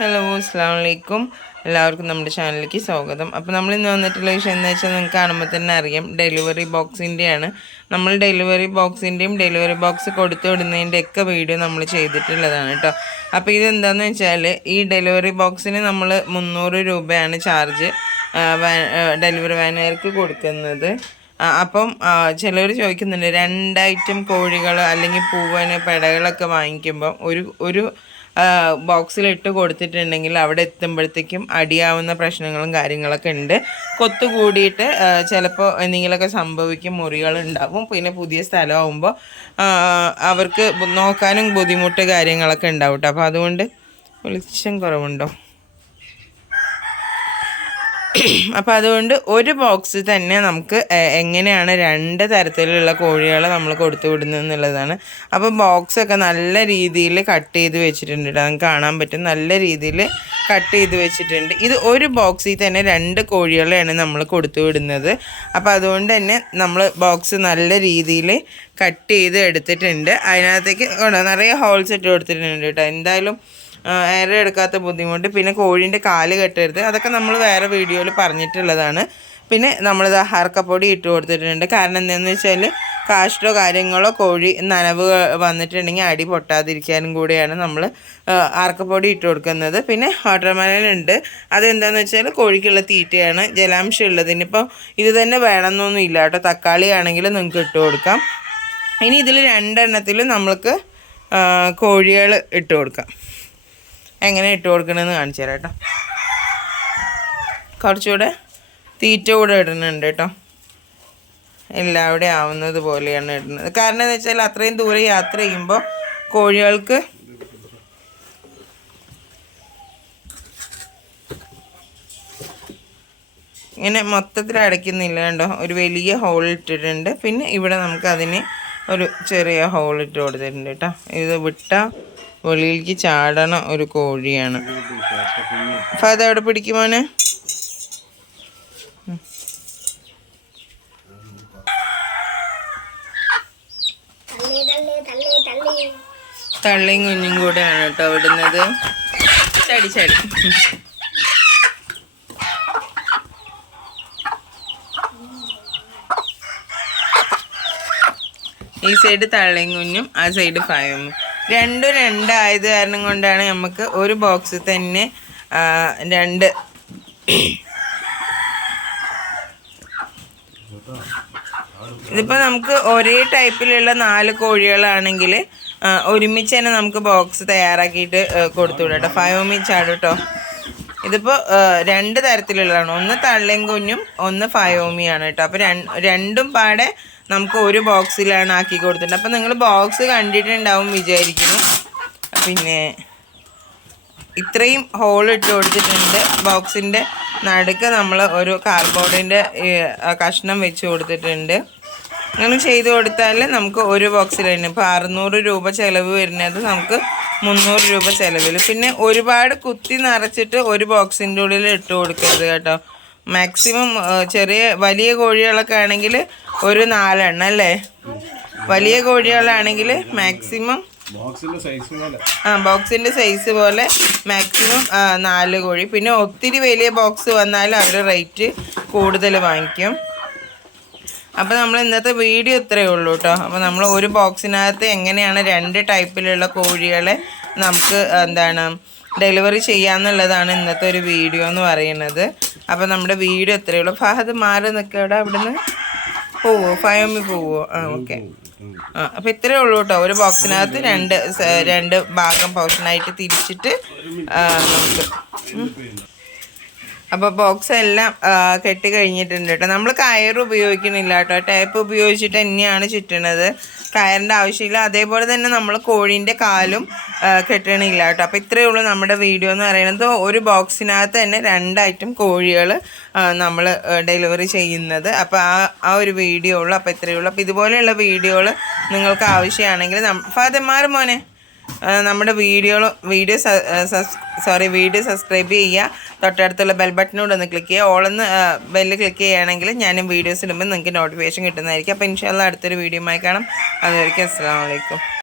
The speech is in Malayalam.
ഹലോ അസ്സാം വലൈക്കും എല്ലാവർക്കും നമ്മുടെ ചാനലിലേക്ക് സ്വാഗതം. അപ്പോൾ നമ്മൾ ഇന്ന് വന്നിട്ടുള്ള വിഷയം എന്ന് വെച്ചാൽ നിങ്ങൾക്ക് കാണുമ്പോൾ തന്നെ അറിയാം ഡെലിവറി ബോക്സിന്റെയാണ്. നമ്മൾ ഡെലിവറി ബോക്സിന്റെയും ഡെലിവറി ബോക്സ് കൊടുത്തു വിടുന്നതിന്റെയൊക്കെ വീഡിയോ നമ്മൾ ചെയ്തിട്ടുള്ളതാണ് കേട്ടോ. അപ്പോൾ ഇതെന്താണെന്ന് വെച്ചാൽ ഈ ഡെലിവറി ബോക്സിന് നമ്മൾ മുന്നൂറ് രൂപയാണ് ചാർജ് ഡെലിവറി വാനുകാർക്ക് കൊടുക്കുന്നത്. അപ്പം ചിലർ ചോദിക്കുന്നുണ്ട് രണ്ട് ഐറ്റം കോഴികൾ അല്ലെങ്കിൽ പൂവന് പെടകളൊക്കെ വാങ്ങിക്കുമ്പം ഒരു ഒരു ബോക്സിലിട്ട് കൊടുത്തിട്ടുണ്ടെങ്കിൽ അവിടെ എത്തുമ്പോഴത്തേക്കും അടിയാവുന്ന പ്രശ്നങ്ങളും കാര്യങ്ങളൊക്കെ ഉണ്ട്. കൊത്തു കൂടിയിട്ട് ചിലപ്പോൾ എന്തെങ്കിലുമൊക്കെ സംഭവിക്കും മുറികൾ ഉണ്ടാവും. പിന്നെ പുതിയ സ്ഥലമാകുമ്പോൾ അവർക്ക് നോക്കാനും ബുദ്ധിമുട്ട് കാര്യങ്ങളൊക്കെ ഉണ്ടാവും കേട്ടോ അപ്പോൾ അതുകൊണ്ട് വെളിച്ചം കുറവുണ്ടോ? അപ്പോൾ അതുകൊണ്ട് ഒരു ബോക്സ് തന്നെ നമുക്ക് എങ്ങനെയാണ് രണ്ട് തരത്തിലുള്ള കോഴികളെ നമ്മൾ കൊടുത്തു വിടുന്നത് എന്നുള്ളതാണ്. അപ്പോൾ ബോക്സൊക്കെ നല്ല രീതിയിൽ കട്ട് ചെയ്ത് വെച്ചിട്ടുണ്ട് കേട്ടോ. നമുക്ക് കാണാൻ പറ്റും. നല്ല രീതിയിൽ കട്ട് ചെയ്ത് വെച്ചിട്ടുണ്ട്. ഇത് ഒരു ബോക്സിൽ തന്നെ രണ്ട് കോഴികളെയാണ് നമ്മൾ കൊടുത്തു വിടുന്നത്. അപ്പോൾ അതുകൊണ്ട് തന്നെ നമ്മൾ ബോക്സ് നല്ല രീതിയിൽ കട്ട് ചെയ്ത് എടുത്തിട്ടുണ്ട്. അതിനകത്തേക്ക് നിറയെ ഹോൾസ് ഇട്ട് കൊടുത്തിട്ടുണ്ട് കേട്ടോ. എന്തായാലും എയർ എടുക്കാത്ത ബുദ്ധിമുട്ട്. പിന്നെ കോഴീന്റെ കാൽ കെട്ടരുത്. അതൊക്കെ നമ്മൾ വേറെ വീഡിയോയിൽ പറഞ്ഞിട്ടുള്ളതാണ്. പിന്നെ നമ്മളിത് ഹർക്കപ്പൊടി ഇട്ട് കൊടുത്തിട്ടുണ്ട്. കാരണം എന്താണെന്ന് വെച്ചാൽ കാഷ്ടോ കാര്യങ്ങളോ കോഴി നനവ് വന്നിട്ടുണ്ടെങ്കിൽ അടി പൊട്ടാതിരിക്കാനും കൂടിയാണ് നമ്മൾ ആർക്കപ്പൊടി ഇട്ട് കൊടുക്കുന്നത്. പിന്നെ വാട്ടർമെലനുണ്ട്. അതെന്താണെന്ന് വെച്ചാൽ കോഴിക്കുള്ള തീറ്റയാണ് ജലാംശം ഉള്ളതിന് ഇപ്പം ഇത് തന്നെ വേണമെന്നൊന്നും ഇല്ല കേട്ടോ. തക്കാളി ആണെങ്കിൽ നിങ്ങൾക്ക് ഇട്ട് കൊടുക്കാം. ഇനി ഇതിൽ രണ്ടെണ്ണത്തിൽ നമ്മൾക്ക് കോഴികൾ ഇട്ട് കൊടുക്കാം. എങ്ങനെ ഇട്ട് കൊടുക്കണമെന്ന് കാണിച്ചു തരാം കേട്ടോ. കുറച്ചുകൂടെ തീറ്റ കൂടെ ഇടുന്നുണ്ട് കേട്ടോ. എല്ലാവിടെ ആവുന്നത് പോലെയാണ് ഇടുന്നത്. കാരണം എന്ന് വെച്ചാൽ അത്രയും ദൂരെ യാത്ര ചെയ്യുമ്പോൾ കോഴികൾക്ക് ഇങ്ങനെ മൊത്തത്തിൽ അടയ്ക്കുന്നില്ല കണ്ടോ ഒരു വലിയ ഹോൾ ഇട്ടിട്ടുണ്ട്. പിന്നെ ഇവിടെ നമുക്ക് അതിന് ഒരു ചെറിയ ഹോളിട്ട് കൊടുത്തിട്ടുണ്ട് കേട്ടോ ഇത് വിട്ട വെളിയിലേക്ക് ചാടണ ഒരു കോഴിയാണ്. അപ്പം അതെവിടെ പിടിക്കുമോനെ തള്ളിയും കുഞ്ഞും കൂടെയാണ് കേട്ടോ വിടുന്നത്. ചടി ചടി. ഈ സൈഡ് തള്ളയും കുഞ്ഞും ആ സൈഡ് ഫയവും രണ്ടും രണ്ടായത് കാരണം കൊണ്ടാണ് നമുക്ക് ഒരു ബോക്സ് തന്നെ രണ്ട് ഇതിപ്പോൾ നമുക്ക് ഒരേ ടൈപ്പിലുള്ള നാല് കോഴികളാണെങ്കിൽ ഒരുമിച്ച് തന്നെ നമുക്ക് ബോക്സ് തയ്യാറാക്കിയിട്ട് കൊടുത്തു വിടാം കേട്ടോ ഫയോമിച്ചാണ് കേട്ടോ ഇതിപ്പോൾ രണ്ട് തരത്തിലുള്ളതാണ്. ഒന്ന് തള്ളയും കുഞ്ഞും ഒന്ന് ഫയോമിയാണ് കേട്ടോ. അപ്പോൾ രണ്ടും പാടെ നമുക്ക് ഒരു ബോക്സിലാണ് ആക്കി കൊടുത്തിട്ടുണ്ട്. അപ്പോൾ നിങ്ങൾ ബോക്സ് കണ്ടിട്ടുണ്ടാവും വിചാരിക്കുന്നു. പിന്നെ ഇത്രയും ഹോൾ ഇട്ട് കൊടുത്തിട്ടുണ്ട്. ബോക്സിന്റെ നടുക്ക് നമ്മൾ ഒരു കാർബോർഡിന്റെ കഷ്ണം വെച്ച് കൊടുത്തിട്ടുണ്ട്. അങ്ങനെ ചെയ്ത് കൊടുത്താൽ നമുക്ക് ഒരു ബോക്സിൽ തന്നെ ഇപ്പോൾ അറുന്നൂറ് രൂപ ചിലവ് വരുന്നത് നമുക്ക് മുന്നൂറ് രൂപ ചിലവിൽ പിന്നെ ഒരുപാട് കുത്തി നിറച്ചിട്ട് ഒരു ബോക്സിന്റെ ഉള്ളിൽ ഇട്ട് കൊടുക്കരുത് കേട്ടോ. മാക്സിമം ചെറിയ വലിയ കോഴികളൊക്കെ ആണെങ്കിൽ ഒരു നാലെണ്ണം അല്ലേ? വലിയ കോഴികളാണെങ്കിൽ മാക്സിമം ആ ബോക്സിന്റെ സൈസ് പോലെ മാക്സിമം നാല് കോഴി. പിന്നെ ഒത്തിരി വലിയ ബോക്സ് വന്നാൽ അവർ റേറ്റ് കൂടുതൽ വാങ്ങിക്കും. അപ്പോൾ നമ്മൾ ഇന്നത്തെ വീഡിയോ ഇത്രയേ ഉള്ളൂ കേട്ടോ അപ്പോൾ നമ്മൾ ഒരു ബോക്സിനകത്ത് എങ്ങനെയാണ് രണ്ട് ടൈപ്പിലുള്ള കോഴികളെ നമുക്ക് എന്താണ് ഡെലിവറി ചെയ്യാന്നുള്ളതാണ് ഇന്നത്തെ ഒരു വീഡിയോ എന്ന് പറയുന്നത്. അപ്പോൾ നമ്മുടെ വീഡിയോ ഇത്രയേ ഉള്ളൂ. ഫഹദ് മാറി നിൽക്കവിടെ അവിടുന്ന്? പോവോ? ഫയോമി പോവോ? ആ ഓക്കെ. ആ അപ്പോൾ ഇത്രയേ ഉള്ളൂ കേട്ടോ ഒരു ബോക്സിനകത്ത് രണ്ട് രണ്ട് ഭാഗം പോർഷനായിട്ട് തിരിച്ചിട്ട് നമുക്ക് അപ്പോൾ ബോക്സ് എല്ലാം കെട്ടി കഴിഞ്ഞിട്ടുണ്ട് കേട്ടോ നമ്മൾ കയർ ഉപയോഗിക്കുന്നില്ല കേട്ടോ ടേപ്പ് ഉപയോഗിച്ചിട്ട് തന്നെയാണ് ചുറ്റണത്. കയറിന്റെ ആവശ്യമില്ല. അതേപോലെ തന്നെ നമ്മൾ കോഴീന്റെ കാലും കെട്ടണില്ല കേട്ടോ അപ്പോൾ ഇത്രയേ ഉള്ളൂ നമ്മുടെ വീഡിയോ എന്ന് പറയുന്നത്. ഒരു ബോക്സിനകത്ത് തന്നെ രണ്ടായിട്ടും കോഴികൾ നമ്മൾ ഡെലിവറി ചെയ്യുന്നത്. അപ്പോൾ ആ ആ ഒരു വീഡിയോ ഉള്ളൂ. അപ്പോൾ ഇത്രയേ ഉള്ളൂ. അപ്പോൾ ഇതുപോലെയുള്ള വീഡിയോകൾ നിങ്ങൾക്ക് ആവശ്യമാണെങ്കിൽ ഫാദർമാർ മോനെ. നമ്മുടെ video video sorry video subscribe ചെയ്യുക. തൊട്ടടുത്തുള്ള ബെൽ ബട്ടനോട് ഒന്ന് ക്ലിക്ക് ചെയ്യുക. ഓളൊന്ന് ബെല്ല് ക്ലിക്ക് ചെയ്യുകയാണെങ്കിൽ ഞാനും വീഡിയോസ് ഇടുമ്പോൾ നിങ്ങൾക്ക് നോട്ടിഫിക്കേഷൻ കിട്ടുന്നതായിരിക്കും. അപ്പോൾ ഇൻഷാല്ല അടുത്തൊരു വീഡിയോ ആയി കാണാം. അതുവരെയ്ക്കും അസ്സാം വലൈക്കും